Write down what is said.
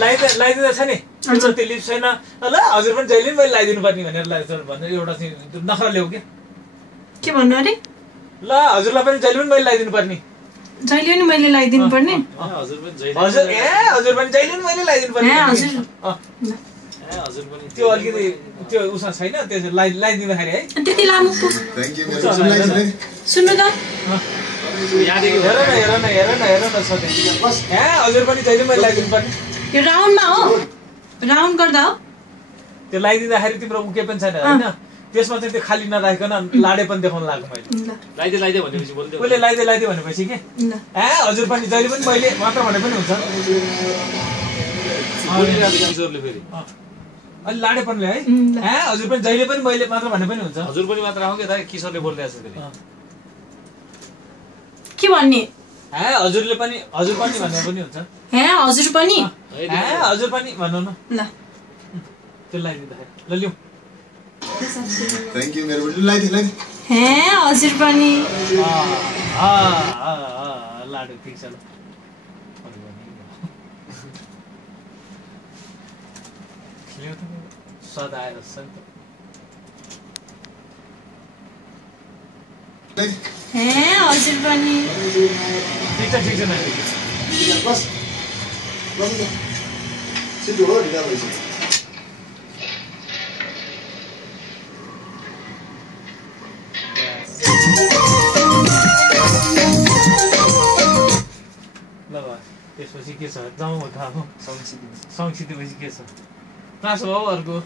लगाइदिँदा छ नि त्यो लिप छैन ल हजुर पनि जहिले पनि मैले लगाइदिनु पर्ने भनेर भन्नु एउटा चाहिँ नखरा ल्याऊ के भन्नु अरे ल हजुरलाई पनि जहिले पनि मैले लगाइदिनु पर्ने जहिले पनि मैले लगाइदिनु पर्ने हजुर पनि जहिले पनि मैले लगाइदिनु पर्ने त्यो अलिकति त्यो उसमा छैन त्यो लगाइदिँदाखेरि है त्यति लामो सुन्नु त हेर न छ हजुर पनि जहिले मैले लगाइदिनु पर्ने यो राउन्डमा हो राउन्ड गर्दा हो त्यो लगाइदिँदाखेरि तिम्रो उके पनि छैन होइन त्यसमा चाहिँ त्यो खाली नराखिकन लाडे पनि देखाउन लाग्यो मैले लगाइदिए भनेपछि बोल्दै मैले लगाइदिए भनेपछि के हजुर पनि जहिले पनि मैले मात्र भने पनि हुन्छ अलि लाडे पनि है हजुर पनि जहिले पनि मैले मात्र भने पनि हुन्छ हजुर पनि मात्र आऊ के दाइ किशोरले बोलिरहेछ के भन्ने हजुरले पनि हजुर पनि भन्ने पनि हुन्छ हजुर पनि हजुर पनि भन्नु न ल त्यो लगाइदिँदाखेरि ल लिऊ थ्यांक यू मेरो बडी लाइदिए हजुर पनि लाडो ठिक छ ल स्वाद आएर छ नि त हजुर पनि ठिक छ नानी बस सिधो हो ढिला भइसक्यो ल त्यसपछि के छ जाउँ त अब सँगसितेपछि के छ चासो हो अर्को